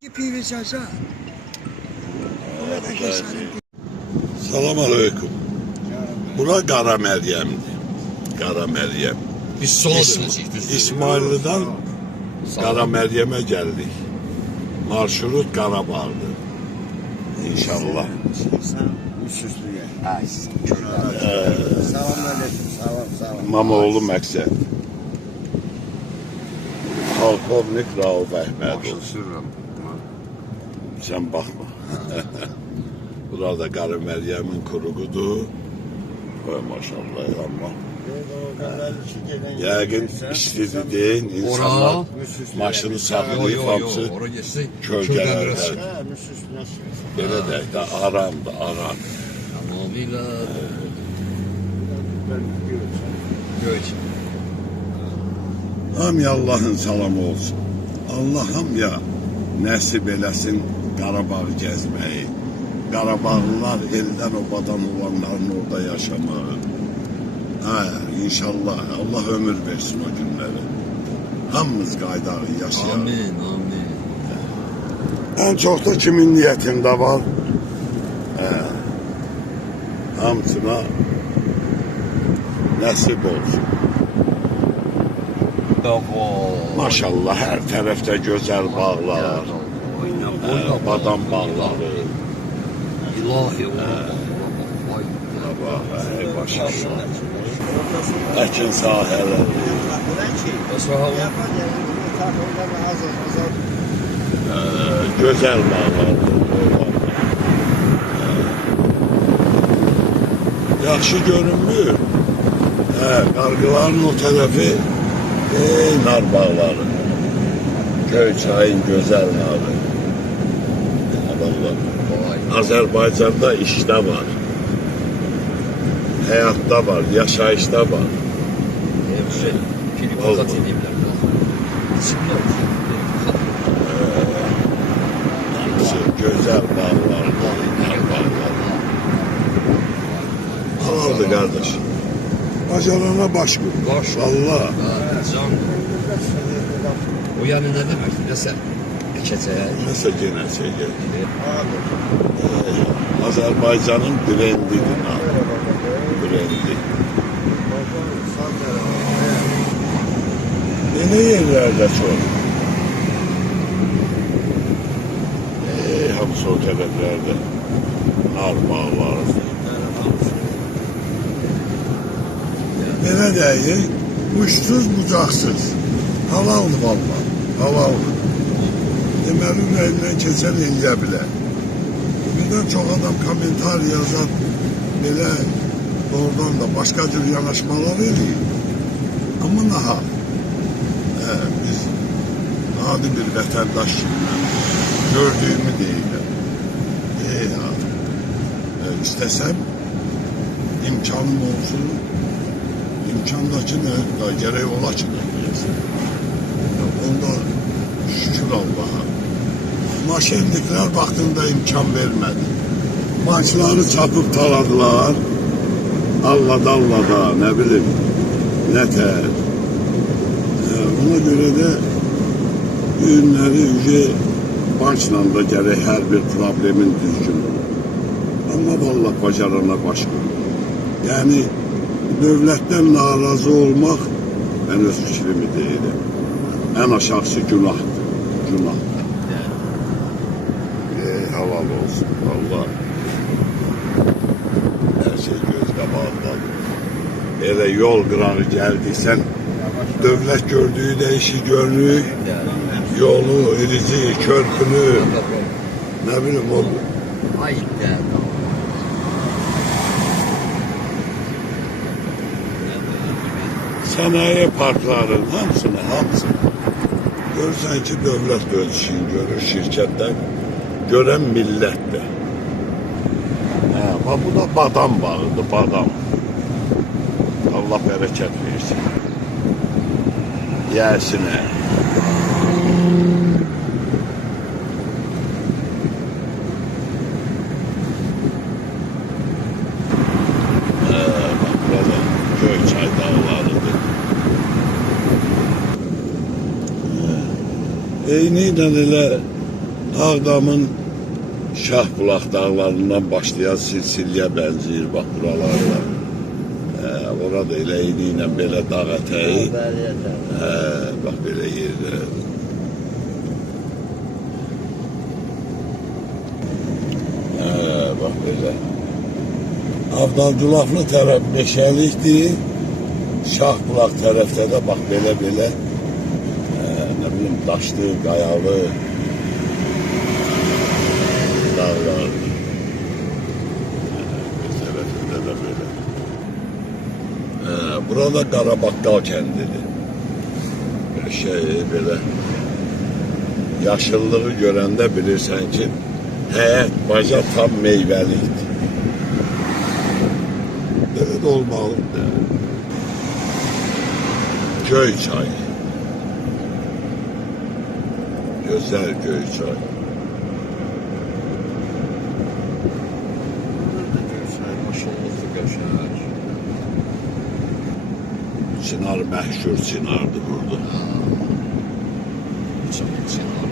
Pivi çarşa. Burada geçelim. Salam aleyküm. Bura Qara Məryəmdir. Qara Məryəm. Biz sola dönəcəyik. İsmailli'dən Qara Məryəmə gəldik. Marşrut Qarabağdır. İnşallah. Sen üstsüzlüğe. Selamünaleyküm. Sağ ol. İmamoğlu məqsəd. Polkovnik Rauf Əhmədov. Sən baxma. Burada Qara Məryəmin kuruğudur. Vay maşallah amma. Yəqin istidir deyin, insanlar maşını saxlayıb hamısı kölgələrdə. Belə deyək də aramdır, aram. Tamamıyla göç. Hamıya Allah'ın salamı olsun. Allah hamıya nəsib eləsin Qarabağı gəzməyi. Qarabağlılar eldən obadan olanların orada yaşamağı. İnşallah Allah ömür versin o günləri. Hamımız qaydarıq, yaşayalım. Amin, amin. En çok da kimin niyetinde var? Hamısına nasip olsun. Maşallah her tarafta güzel bağlar, badam bağları. İlahi Ey maşallah. Ekin sahələri. Güzel bağlar. Yaxşı görünmür. Qarqıların o tərəfi nar bağları. Göyçayın gözəl narı. Azərbaycanda işdə var. Həyatda var, yaşayışda var. Filipazat edeyimler. Güzel bağlar, nar bağlar. Halaldır kardeş. Bacarana baş kur. Valla. Can. O yani ne demek? Nese? Ekeceğe. Nasıl gene şey geldi? Azerbaycan'ın brandidir. Brandi. Yeni yerlerde çok. Hamısı o tərəflərdə nar bağlar. Belə deyək, uçsuz bucaqsız. Halaldır valla, halaldır. Deməli ürəyindən keçən eləyə bilər. Birdən çox adam komentar yazar, belə doğrudan da başqa cür yanaşmalar eləyir. Amma naha, biz adi bir vətəndaş kimi gördüğümü deyirəm. İstəsəm, imkanım olsun, imkandakı nə? Gərək ola ki, nə deyəsin. Onda şükür Allah'a. Maşenliklər vaxtında imkan vermədi. Maçları çapıb taladılar. Allada, nə bilim, nətər. Ona görə də ürünləri bankla da gərək hər bir problemin düzgün olur. Amma vallahi bacarana başqa. Yəni, dövlətdən narazı olmaq, mən öz fikrimi deyirəm, ən aşağısı günahdır. Günahdır. Halal olsun, vallahi. Hər şey göz qabağındadır. Elə yol qırağı gəldiysən, dövlət gördüyü də işi görür, yolu, irici, körpünü, ne bileyim o. Sanayi parkların hamısını. Görürsən ki, dövlət öz işini görür, şirkətdən görən millətdir. Bu da badam bağıdır, badam. Allah bərəkət versin. Yesinə. Göyçay dağlarıdır. Eyniyle elə Ağdamın Şahbulaq dağlarından başlayan silsiləyə bənzəyir bax buralarda. Orada elə eyni ilə belə dağ ətəyi. Bax belə yerdə. Bax belə. Avdalgülaflı tərəf meşəlikdir. Şahbulaq tərəfdə də bax belə-belə nə bilim daşlı, qayalı dağlar. Bir tərəfində də belə. Burada Qarabaqqal kəndidir. Belə yaşıllığı görəndə bilirsən ki, həyət baca tam meyvəlikdir. Evet olmalıdır. Göyçay. Gözəl Göyçay. Maşallah Gövşər. Çınar məhşur çınardı burada. Çok Çınar.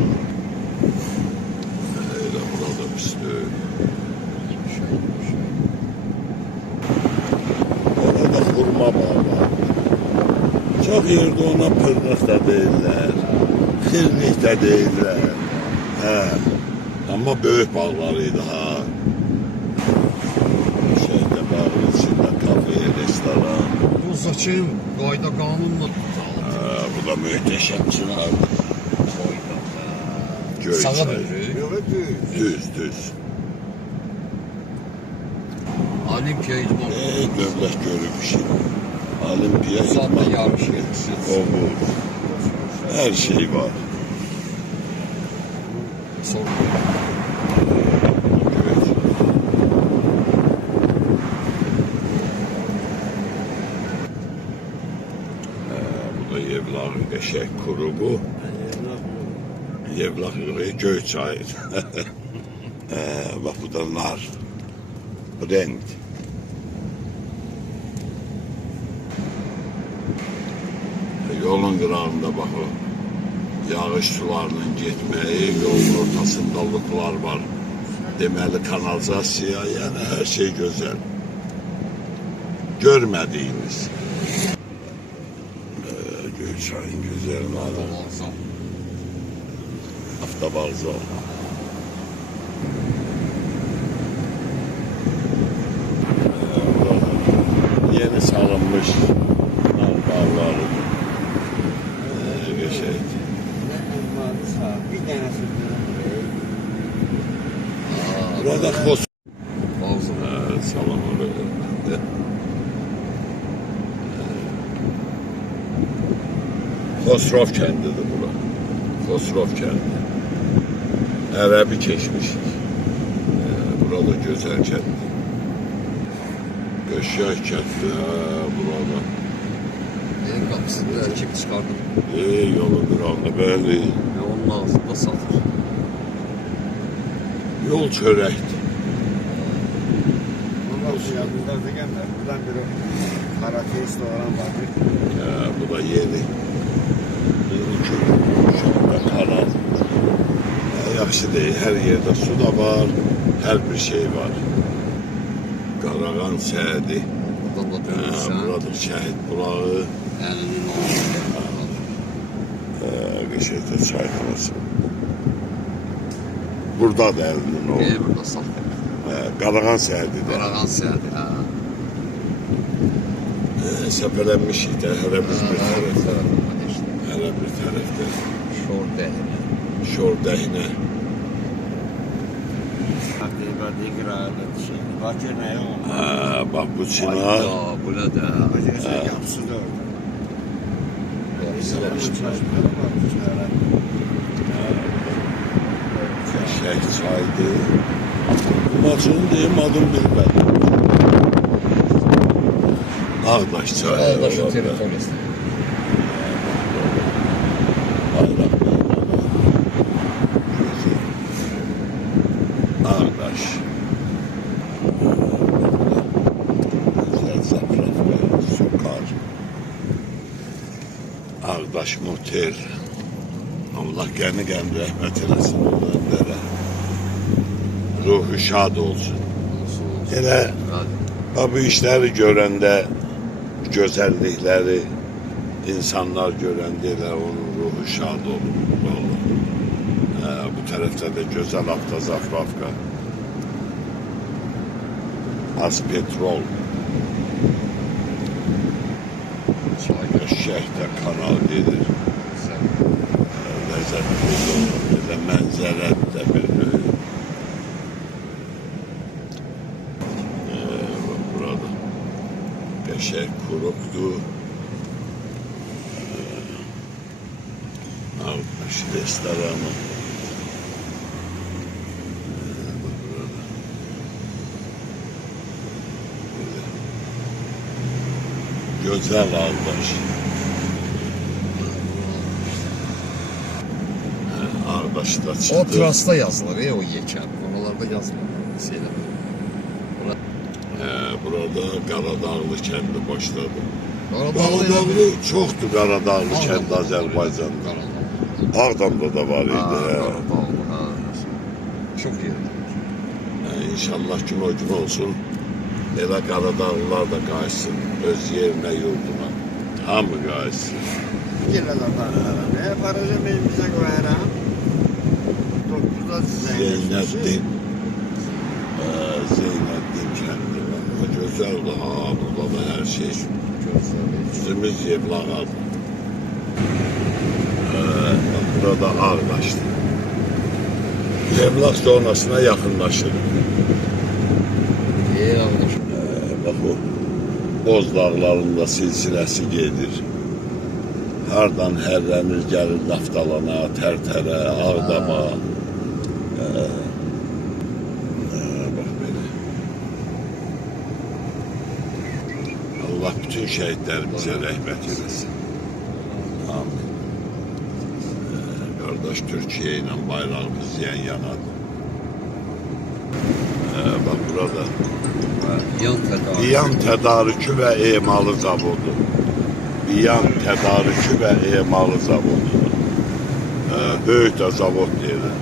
Elə burada üstü. Orada xurma bağı var. Çox yerdə ona pırnıq da deyirlər. Xirnik də deyirlər. Amma böyük bağlar idi ha. Şeydə bağın içində kafe, restoran. Bu saçım qayda qanunla Bu da möhtəşəm çınardır. Sağa Göyçay. dönür. Düz. Olimpiya idman. Dövlət görmüşük. Olimpiya Uzatma idman. yarışı. Olur. Her şey var. Sonra Evet. Bu da Yevlağın qəşəng kurubu. Yevlaq Göyçay. Bak bu da nar. Brend. Yolun qırağında bax o. Yağış sularının getməyi, yolun ortasında luklar var. Deməli kanalizasiya, yəni hər şey gözəl. Görmədiyimiz. Göyçayın gözəl adı. Avtovağzal. Yeni salınmış nar bağları. Geçeydi. Burada Xos... Salam aleyküm. Xosrov kəndidir bura. Xosrov kəndi. Ərəbi keçmişik. Burada gözəl kəndi. Qəşəng kəndi, burada. en kapısında erkek çıkardım. Yolun qırağında, bəli. Ve onun ağzında satır. Yol çörəkdir. Buradan bir karate restoran vardı. Bu da yeni. Yeni köy. Şu anda kanal. Yaxşı deyil, hər yerdə su da var, hər bir şey var. Qarağan Sədi. Buradan da dönürsen. Burada şəhid bulağı. Elinin olduğu. Qəşəkdə çayxanası. Burada da əlinin oldu. Burada satır. Qarağan Sədidir. Karagan Seyadi. Səpələnmişik də, hələ biz bir tərəfdə. İşte. Hələ bir tərəfdə. Şor değil. Şor dəhnə. Bakır ne yok? Bax bu çınar. Hayda, bu ne de. Yapısı da orada. Yapısı var işte. Qəşəng çaydır. Bu maçını deyim, adım bilmədim. Ağdaş çayı. Ağdaşın territoriyası. Bayraq meydanı. Ağdaş. Gözəl Zapravka, Sokar. Ağdaş Motel. Allah qəni-qəni rəhmət eləsin onlara. Ruhu şad olsun. Elə bu işləri görəndə, gözəllikləri insanlar görəndə elə onun ruhu şad olur. Vallahi. Bu tərəfdə də gözəl avtozapravka. Azpetrol. Eşek də kanal gedir. Ləzzətli olur. Elə mənzərət də bir növ. Burada qəşəng kurukdur. Ağbaş restoranı. Gözəl Ağbaş. Ağbaşda çıxdı. O trasta yazılır o yekən. Oralarda yazmır. Burada Qaradağlı kəndi başladı. Qaradağlı çoxdur Qaradağlı kəndi Azərbaycanda. Ağdamda da var idi. Çox yerdir. İnşallah gün o gün olsun. Elə Qaradağlılar da qayıtsın öz yerinə, yurduna. Hamı qayıtsın. Gel de paralarım. Paracı benim bize koyarım. 9'da Zeynəddin. Zeynəddin kəndi var. Gözəldir ha, burada da hər şey. Üstümüz Yevlağadır. Burada Ağbaşdır. Yevlaq sonrasına yaxınlaşır. Bax o Boz dağlarında silsiləsi gedir. Hardan hərlənir, gəlir Naftalana, Tərtərə, Ağdama. Bax belə. Allah bütün şəhidlərimizə rəhmət eləsin. Amin. Qardaş Türkiyə ilə bayrağımız yan-yanadır. Bax burada. Biyan tədarükü və emalı zavodu. Biyan tədarükü və emalı zavodu. Böyük də zavod deyirəm.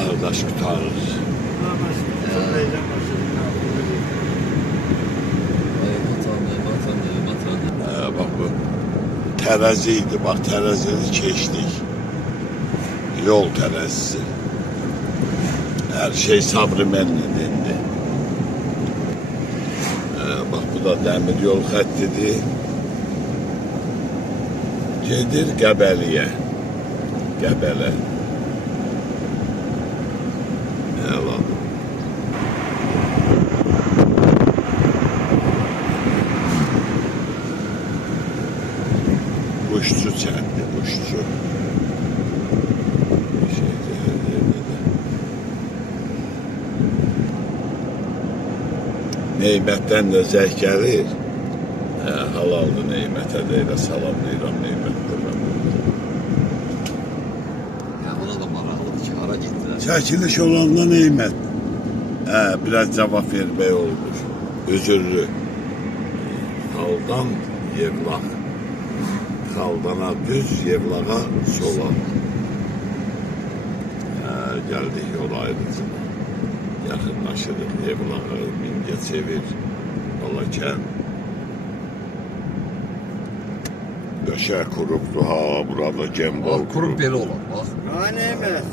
Ağdaş qutarır. Bax bu tərəzi idi. Bax tərəzini keçdik. Yol tərəzisi. Her şey sabrı memnuniydi. Bak bu da demir yol xəttidir. Gedir Qəbəliyə. Qəbələ. Əlan. Quşçu kəndi, Quşçu. Neymətdən də zəh gəlir. Halaldır Neymətə də elə salamlayıram Neymətdir. Ona da maraqlıdır ki, hara getdilər. Çəkiliş olanda Neymət. Biraz cavab vermək olur. Özürlü. Xaldan Yevlaq. Xaldana düz, Yevlağa sola. Gəldik yol ayrıcına. Yaxınlaşırıq Yevlağa, Mingəçevir, Balakən. Döşək kurubdur ha, burada Gembol Kurub belə olur, bax. Ha Neymet.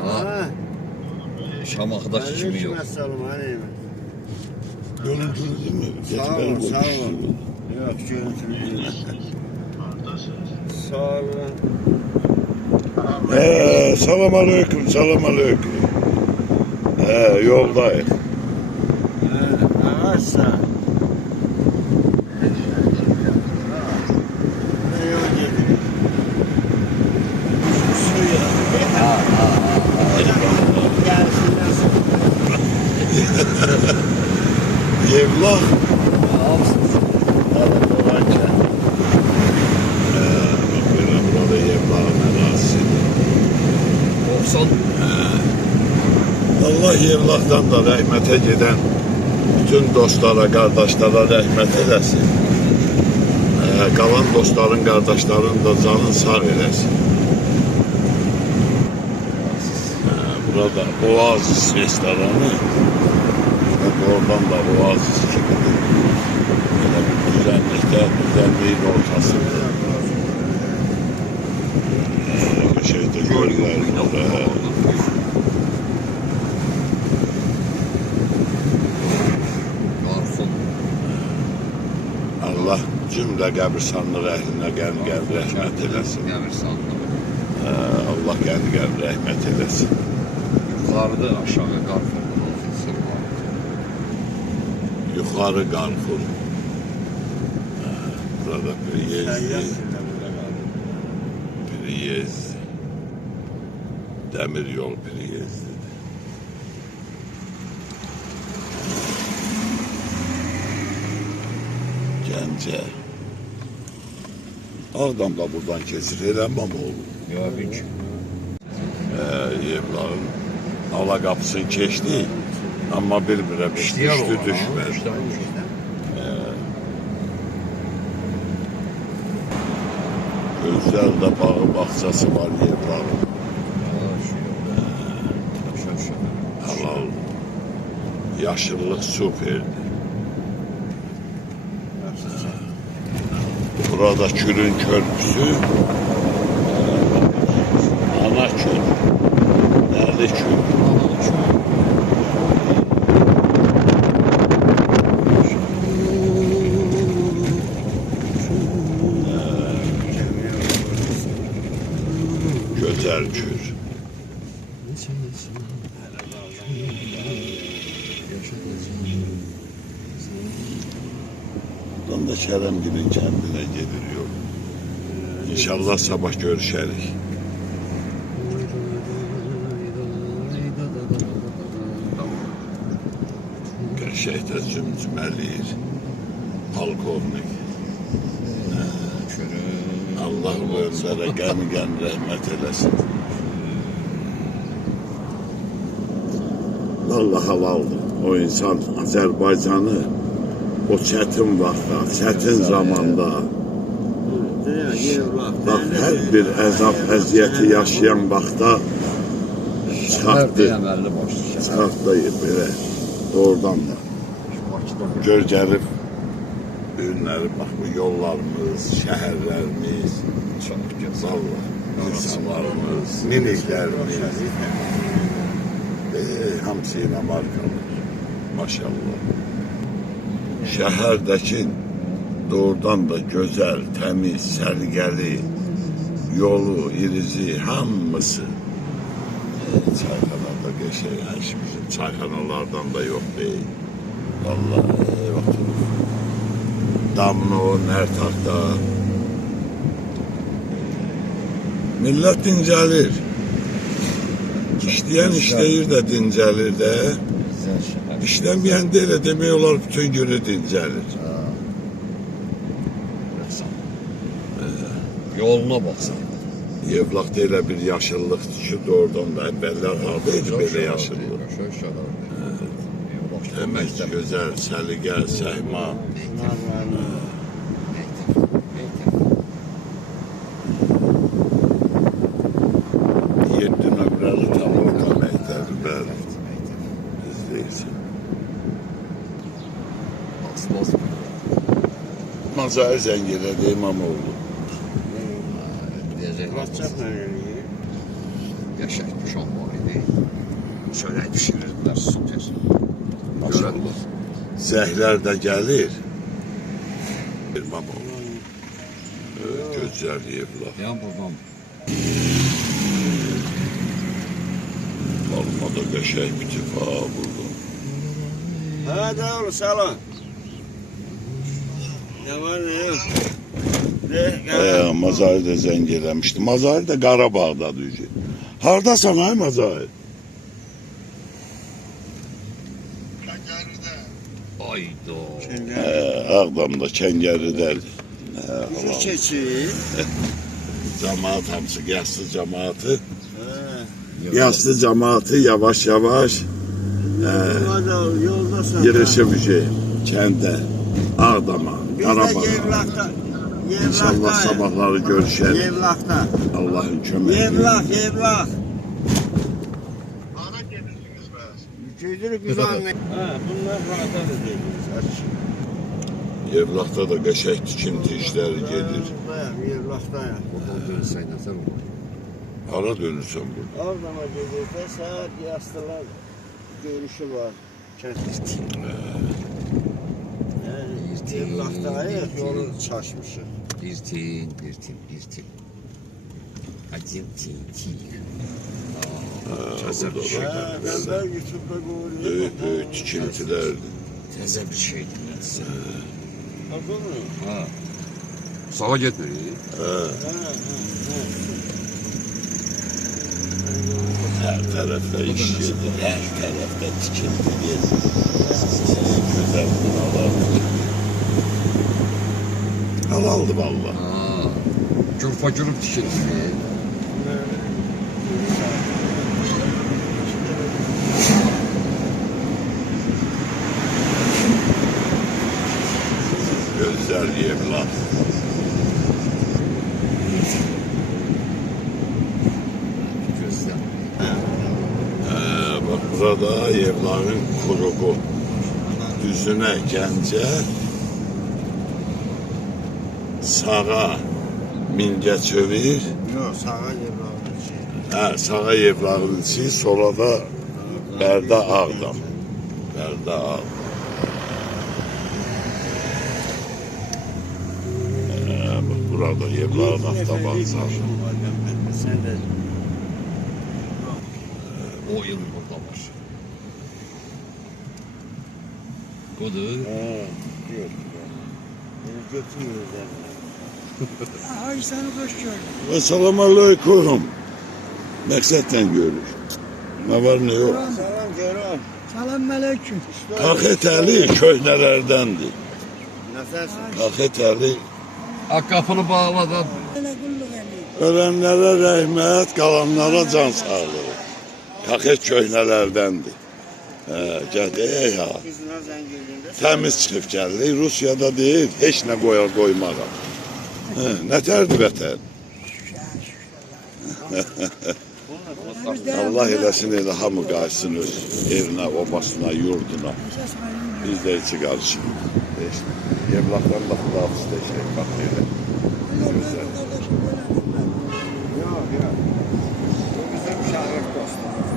Ha, Şamaxıdakı kimi yox. Salam ha Neymet. Görüntülü değil mi? Sağ olun, sağ olun. Yok görüntülü değil. Sağ olun. Salam aleyküm, salam aleyküm. Yoldayız. Ağaçsa. Ne yol getirir? Suya. Gelsinler sonra. Yevlak. Burada Yevlak'ın ərazisidir. 90. Allah Yevlak'tan da rəhmətə gedən bütün dostlara, qardaşlara rəhmət eləsin. Qalan dostların, qardaşların da canın sağ eləsin. Burada Oasis restoranı. Bak oradan da Oasis çıktı. Böyle bir düzenliğin ortasında. Bir şeyde göller. Allah cümle qəbirstanlıq əhlinə qəm rəhmət eləsin. Allah qəm rəhmət eləsin. Yukarıda aşağı Qarfur ofisi var. Yuxarı Qarfur. Burada Priyezdi. Dəmir yol Priyezdidir. Gəncə. Ağdam da buradan keçir. Eləməm oğlum. Yəqin ki. Evların ala qapısını keçdi. Amma bir-birə düşdü, düşmədi. Gözəl də bağı, bağçası var evların. Halal. Yaşıllıq süperdir. Burada Kürün körpüsü. Ana kür. Nerede kür? Güzel kür. Buradan da Keremgil'in kendine gelir yol. İnşallah sabah görüşerik. Gerçekten cümcümeliyir. Polkovnik. Allah bu önlere gəm rəhmət eləsin. Allah halaldır. O insan Azərbaycanı o çətin vaxtda, çətin zamanda bak hər bir əzab, əziyyəti yaşayan vaxtda çıxartdı. Çıxartdı belə. Oradan da. Gör gəlib ürünləri, bax bu yollarımız, şəhərlərimiz, insanlarımız, miniklərimiz, hamısı ilə markalı. Maşallah. Şəhərdəki doğrudan da gözəl, təmiz, səliqəli, yolu, irizi, hamısı. Çayxanada qəşəng, bizim çayxanalardan da yox deyil. Vallahi oturur. Damla o, nərtaqda. Millət dincəlir. İşləyən işləyir də dincəlir də. İşləməyən də elə demək olar bütün günü dincəlir. Yoluna baxsan. Yevlaqda elə bir yaşıllıqdır ki, doğrudan da əvvəllər hardaydı belə yaşıllıq. Demək gözəl, səliqə, səhma. 7 nömrəli tam orta məktəbi, bəli. İzləyirsən. Mazayı zəng elədi İmamoğlu. Yaşak düşen var idi. Şöyle pişirirdiler süper. Maşallah. Zəhlər də gəlir. İmamoğlu. Gözəl evlər. Ya buradan. Almada qəşəng bir tifa buradan. Ha doğru salon. Ne var ne yok. Mazayı da zəng eləmişdi. Mazayı da Qarabağdadır. Hardasan ay Mazayı? Ayda. Ağdamda, Kəngəridədir. Bizi keçir. Cemaat hamısı, yaşlı cemaatı. Yaşlı cemaatı yavaş yavaş Yolda girişib kəndə, Ağdama, Biz Qarabağa. de İnşallah sabahları görüşelim. Yevlak'ta. Allah'ın köməyi. Yevlak. Hara gedirsiniz bəs? Gedirik biz anne. Ha, bunlar rada ediyoruz. Yevlak'ta da qəşəng tikinti işləri gedir. Yevlak'ta. Hara dönürsən bu? Oradan gedirsə saat yastılar görüşü var. Yevlak'ta yolu çaşmışıq. Bir tin. Один tin. Təzə bir şey. Ben YouTube'da görüyorum. Böyük tikintilərdir. Təzə bir şeydir. Hazır mı? Ha. Sağa getmirik. Hər tərəfdə iş gedir, hər tərəfdə tikinti gedir. Gözəl binalar. Halaldır valla. Ha. Körpə görüb tikildi. Gözəl Yevlak. Gözlə. Bak burada Yevlak'ın kuruğu. Düzünə Gəncə, sağa Mingəçevir, Yok sağa Yevlak'ın şey. sağa Yevlak'ın içi, sonra da Bərdə Ağdam. Bərdə Ağdam. Bak burada Yevlak'ın avtobanı var. Sen de. O il burada var. Budur. Yok. Beni götürmüyorlar. Ay seni hoş gördüm. Ve selamun aleyküm. Məqsədlə görür. Ne var ne yok. Salam Ceyran. Selam aleyküm. Qaxetəli köhnələrdəndir. Nasılsın? Qaxetəli Qapını bağladan. Hele kulluk eli. ölənlərə rəhmət, qalanlara can sağlığı. Qaxet köhnələrdəndir. Gədə ya. Kızına zəng geldiğinde. Təmiz çıxıb gəlir. Rusiyada deyil, heç nə qoymağam. Nə tərdir vətən? Allah eləsin elə hamı qayıtsın öz evinə, obasına, yurduna. Biz də içi qarışıq. Yevlakdan da xudafizdə şey qatlayır. Gözəl. Yok. O bizim şahit dostumuz.